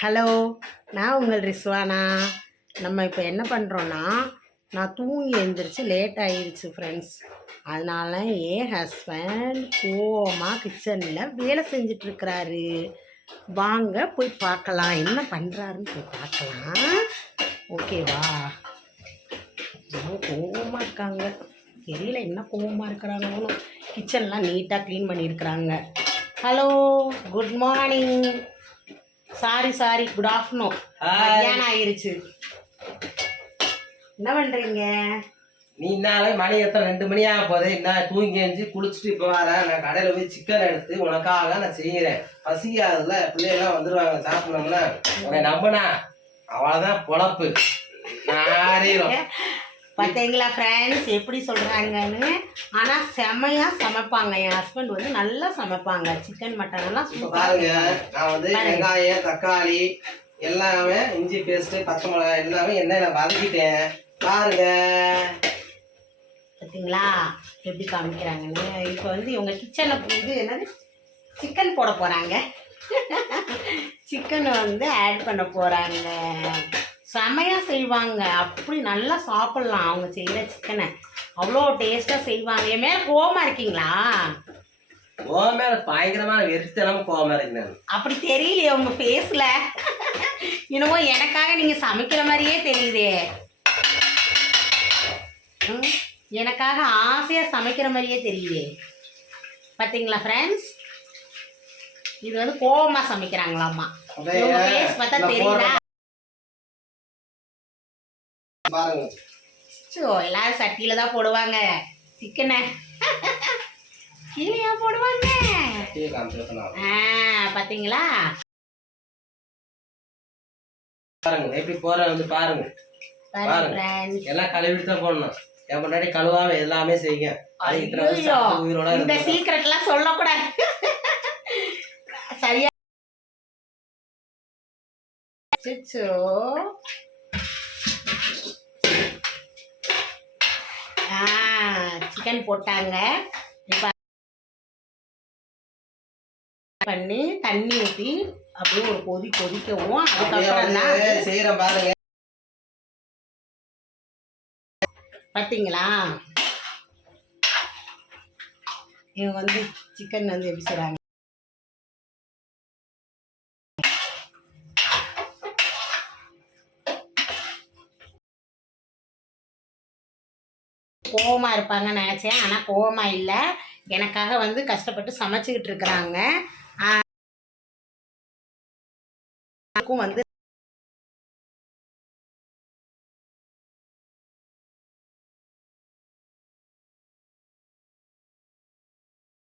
Hello, நான் உங்கள் ரிஸ்வானா. நம்ம இப்போ என்ன பண்ணுறோன்னா, நான் தூங்கி எழுந்திரிச்சு லேட் ஆகிடுச்சு ஃப்ரெண்ட்ஸ். அதனால என் ஹஸ்பண்ட் கோவமாக கிச்சனில் வேலை செஞ்சிட்ருக்கிறாரு. வாங்க போய் பார்க்கலாம், என்ன பண்ணுறாருன்னு போய் பார்க்கலாம். ஓகேவா? ரொம்ப கோவமாக இருக்காங்க, தெரியல என்ன கோவமாக இருக்கிறாங்கன்னு. கிச்சன்லாம் நீட்டாக க்ளீன் பண்ணியிருக்கிறாங்க. Hello, good morning. Sorry good afternoon. மத்தியானம் ஆயிருச்சு. என்ன பண்றீங்க? நீ என்னால மணி எத்தனை 2 மணி ஆக போதே. என்ன தூங்கி எழுந்து குளிச்சுட்டு இப்போ வரேன். நான் கடையில் போய் சிக்கன் எடுத்து உனக்காக நான் செய்கிறேன். பசிக்காதுல, பிள்ளைகள்லாம் வந்துடுவாங்க சாப்பிடணும்னா. உன்னை நம்பினா அவ்வளோதான் பொழப்பு. பார்த்தீங்களா ஃப்ரெண்ட்ஸ் எப்படி சொல்கிறாங்கன்னு. ஆனால் செம்மையாக சமைப்பாங்க. என் ஹஸ்பண்ட் வந்து நல்லா சமைப்பாங்க. சிக்கன் மட்டன் எல்லாம் பாருங்க. நான் வந்து வெங்காயம் தக்காளி எல்லாமே இஞ்சி பேஸ்ட்டு பச்சை மிளகாய் எல்லாமே எண்ணெயில் வதக்கிட்டேன். பாருங்க பார்த்தீங்களா எப்படி காமிக்கிறாங்கன்னு. இப்போ வந்து இவங்க கிச்சனில் வந்து என்னது சிக்கன் போட போகிறாங்க. சிக்கனை வந்து ஆட் பண்ண போகிறாங்க. செமையாக செய்வாங்க. அப்படி நல்லா சாப்பிட்லாம் அவங்க செய்கிற சிக்கனை. அவ்வளோ டேஸ்ட்டாக செய்வாங்க. என் மேலே கோவமாக இருக்கீங்களா? கோவமே பயங்கரமான வெறித்தனமும் கோவமாக இருக்கேன். அப்படி தெரியலையே உங்கள் ஃபேஸில். இன்னமும் எனக்காக நீங்கள் சமைக்கிற மாதிரியே தெரியுதே. எனக்காக ஆசையாக சமைக்கிற மாதிரியே தெரியுதே. பார்த்தீங்களா ஃப்ரெண்ட்ஸ், இது வந்து கோவமாக சமைக்கிறாங்களாம்மா. உங்கள் ஃபேஸ் பார்த்தா தெரியுதா? எல்லாரும் சட்டியில தான் போடுவாங்க சிக்கனை. கீழேயா போடுவாங்க? பாத்தீங்களா? பாருங்க எப்படி போற வந்து பாருங்க. பாருங்க எல்லாம் கழுவிட்டு தான் போடணும். என் முன்னாடி கழுவாம எல்லாமே செய்யுங்க. இந்த சீக்ரெட் எல்லாம் சொல்லக்கூடாது. சரியா? சிக்கன் போட்டாங்க. இப்போ பண்ணி தண்ணி ஊற்றி அப்படியே ஒரு கொதிக்கவும். அதுக்கப்புறம் தான் செய்யறேன் பாருங்க. பார்த்தீங்களா இவங்க வந்து சிக்கன் வந்து எப்படி செய்றாங்க. கோவமாக இருப்பாங்கன்னு நினச்சேன். ஆனால் கோவமாக இல்லை. எனக்காக வந்து கஷ்டப்பட்டு சமைச்சிக்கிட்டு இருக்கிறாங்க. வந்து